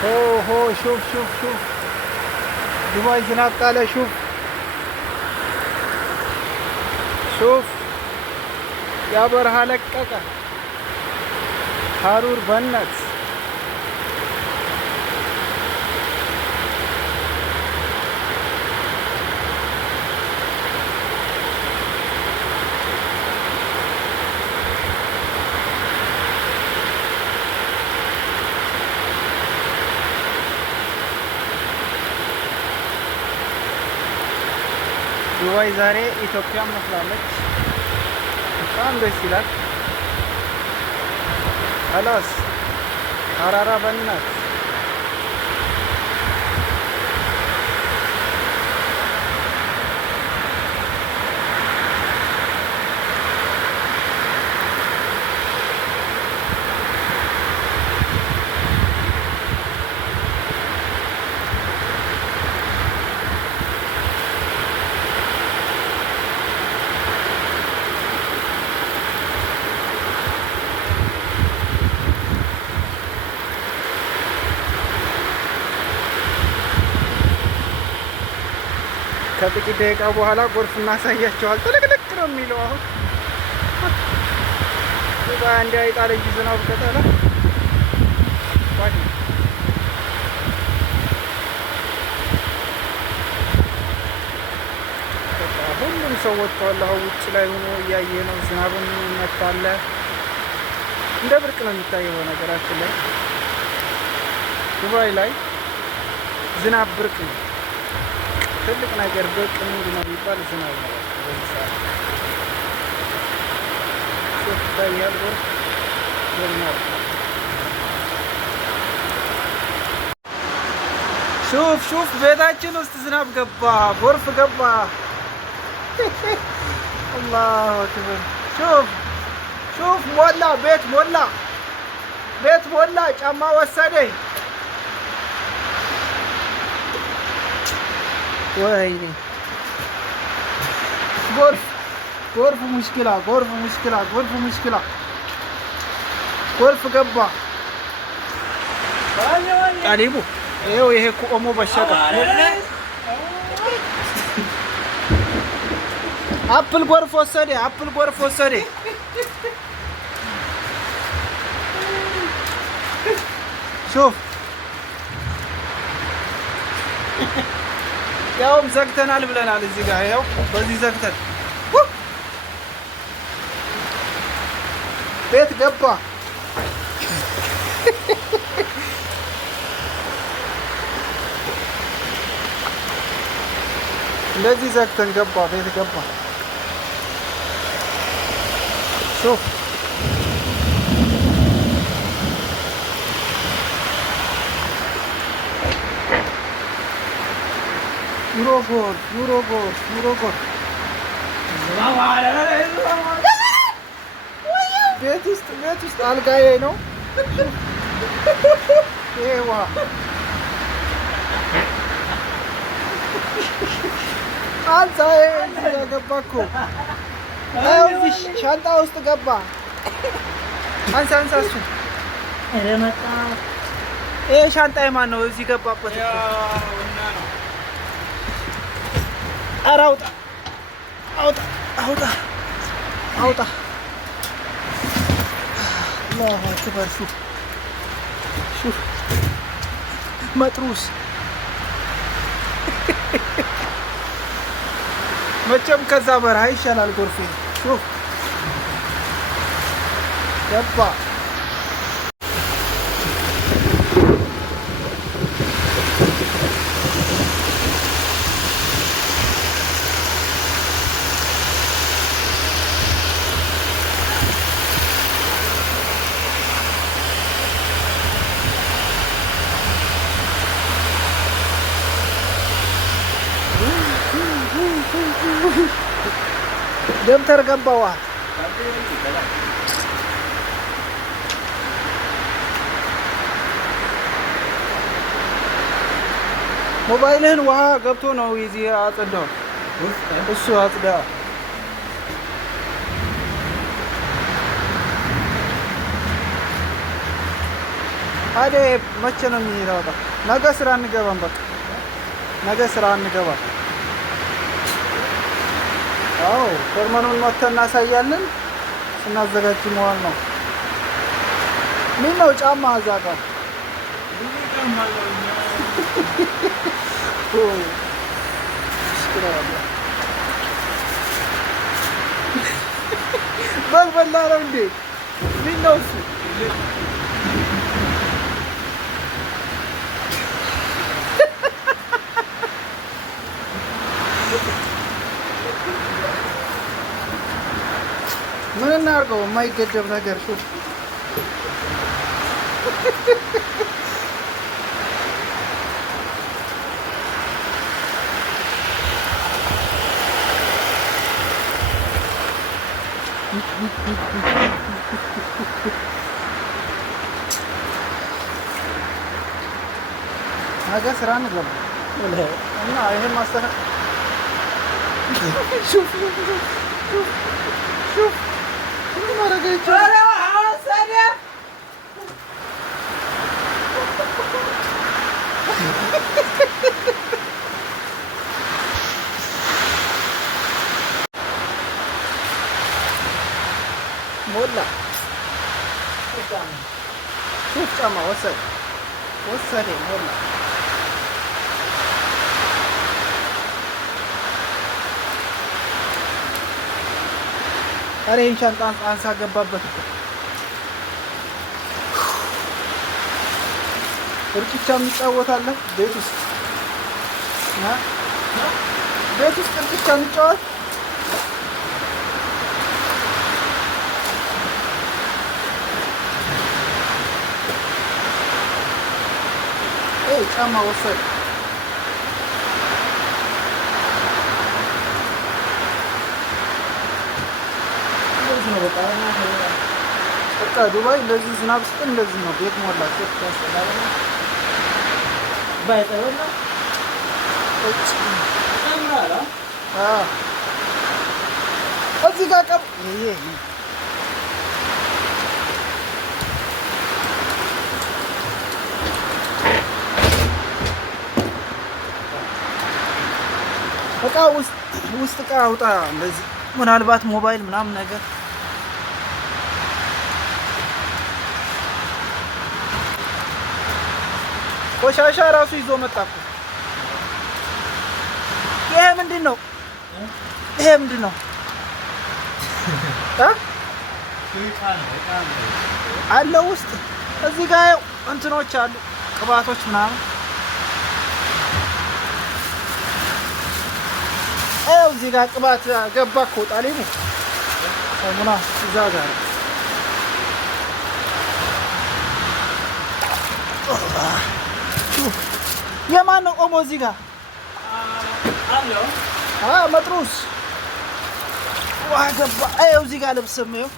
هو شوف شوف شوف دبي ዝናብ ጣለ شوف شوف ያ በረሃ ለቀቀ ሀሩር በነት ዱባይ ዛሬ ኢትዮጵያ መስላለች። በጣም ደስ ይላል። አላስ አራራ በእናት ከጥቂት ደቂቃ በኋላ ጎርፍ እናሳያቸዋል። ጥልቅልቅ ነው የሚለው አሁን አንድ አይጣል እንጂ ዝናብ ከጣለ ሁሉም ሰው ወጥቷል። አሁን ውጭ ላይ ሆኖ እያየ ነው። ዝናብን ይመታል። እንደ ብርቅ ነው የሚታየው። ነገራችን ላይ ዱባይ ላይ ዝናብ ብርቅ ነው። ትልቅ ነገር ብርቅ ምንድን ነው የሚባል ዝናብ ነው። በዚህ ሰዓት ሶፍ ይታያል። ጎርፍ ይሆናል። ሹፍ ሹፍ ቤታችን ውስጥ ዝናብ ገባ፣ ጎርፍ ገባ። አላሁ አክበር። ሹፍ ሹፍ ሞላ፣ ቤት ሞላ፣ ቤት ሞላ። ጫማ ወሰደኝ። ወይኔ ጎርፍ ጎርፍ ሙሽኪላ፣ ጎርፍ ሙሽኪላ፣ ጎርፍ ሙሽኪላ። ጎርፍ ገባ። ቃሊቡ ይኸው ይሄ ኦሞ በሸቀ አፕል ጎርፍ ወሰደ፣ አፕል ጎርፍ ወሰደ። ሹፍ ያውም ዘግተናል ብለናል። እዚህ ጋር ያው በዚህ ዘግተን ቤት ገባ። እንደዚህ ዘግተን ገባ፣ ቤት ገባ። ሹፍ ኑሮጎር ኑሮጎር ኑሮጎር ቤት ውስጥ አልጋዬ ነው። ይሄዋ አንሳዬ ገባ እኮ ሻንጣ ውስጥ ገባ። አንሳ አንሳ። እሱ ይሄ ሻንጣ የማን ነው? እዚህ ገባበት። ኧረ አውጣ አውጣ አውጣ አውጣ። አላሁ አክበር። ሹፍ ሹፍ መጥሩስ መቼም ከዛ በረሃ ይሻላል ጎርፌ። ሹፍ ገባ። ደብተር ገባዋ። ሞባይልህን ውሃ ገብቶ ነው እዚህ አጸዳው። እሱ አጽዳ። ታዲያ መቼ ነው የሚታወጣው? ነገ ስራ እንገባም። በቃ ነገ ስራ እንገባም። አዎ ፎርመኑን መጥተን እናሳያለን። ስናዘጋጅ መዋል ነው። ምን ነው ጫማ እዛ ጋር በልበላ ነው እንዴ? ምን ነው እሱ? ምን እናድርገው? የማይገደብ ነገር ሹፍ ነገ ስራ እንገባ እና ይሄን ማስተካከል ሹፍ ምን ማድረግ ይቻላል? ሞላ ሹፍ ጫማ ወሰደ ሞላ አሬ ሻንጣ አንሳ ገባበት እኮ እርጭቻ የሚጫወታለ ቤት ውስጥ እርጭቻ የሚጫወት ጫማ ወሰደ ነው። በቃ ዱባይ እንደዚህ ዝናብ ስጥ እንደዚህ ነው። ቤት ሞላ እዚህ ጋር ቀብ እቃ ውስጥ እቃ አውጣ። እንደዚህ ምናልባት ሞባይል ምናምን ነገር ቆሻሻ ራሱ ይዞ መጣ እኮ። ይሄ ምንድን ነው? አለ ውስጥ እዚህ ጋር እንትኖች አሉ ቅባቶች ምናምን። እዚህ ጋር ቅባት ገባ እኮ ጣሊሙ ሳሙና እዛ ጋር የማን ነው ኦሞ እዚህ ጋር መጥሩስ ውሃ ገባ። እዚህ ጋር ልብስም ይኸው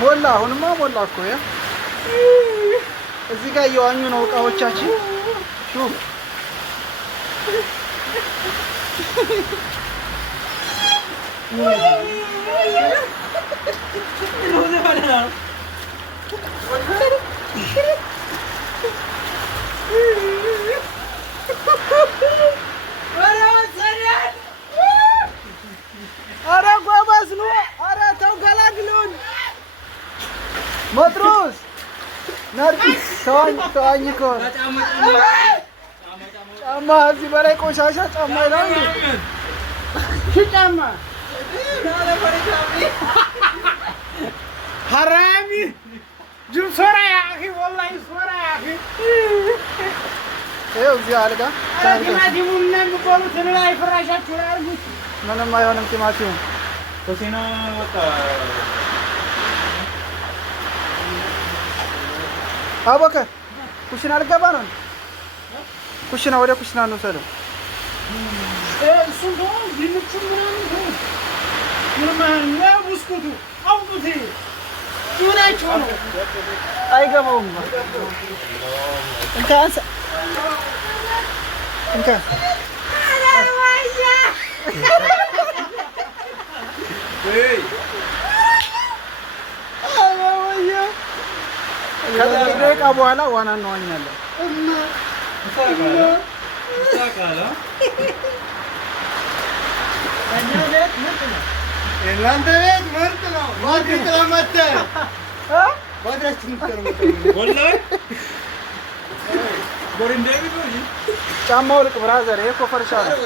ሞላ። አሁንማ ሞላ እኮ ያ እዚህ ጋር እየዋኙ ነው እቃዎቻችን። ሹፍ ኧረ ጎበዝ ነው። ኧረ ተው ገላግሉን። መጥሩስ ነርዲስ ተዋኝ ከሆነ ጫማ እዚህ በላይ ቆሻሻ ጫማ ይላል ጫማ ሐራሚ ጅብ ሶራ ያ አኺ ወላሂ ሶራ ያ አኺ ይኸው እዚህ አልጋ ቲማቲሙ እና የሚባሉትን ላይ ፍራሻችሁ ላይ አድርጉት። ምንም አይሆንም ቲማቲሙ ኮሲና ወጣ አቦከር ኩሽና ልገባ ነው። ኩሽና ወደ ኩሽና እንውሰደው። እሱን ተው ድንቹን ምናምን ተው ምንም ነው ብስኩቱ አውጡት ምናቸው ነው አይገባውም እንካ ከደቂቃ በኋላ ዋና እንዋኛለን። እናንተ ቤት ምርጥ ነው። ማርኬት ለመተህ ጫማው ልቅ ብራዘር ይሄ እኮ ፈርሻ ነው።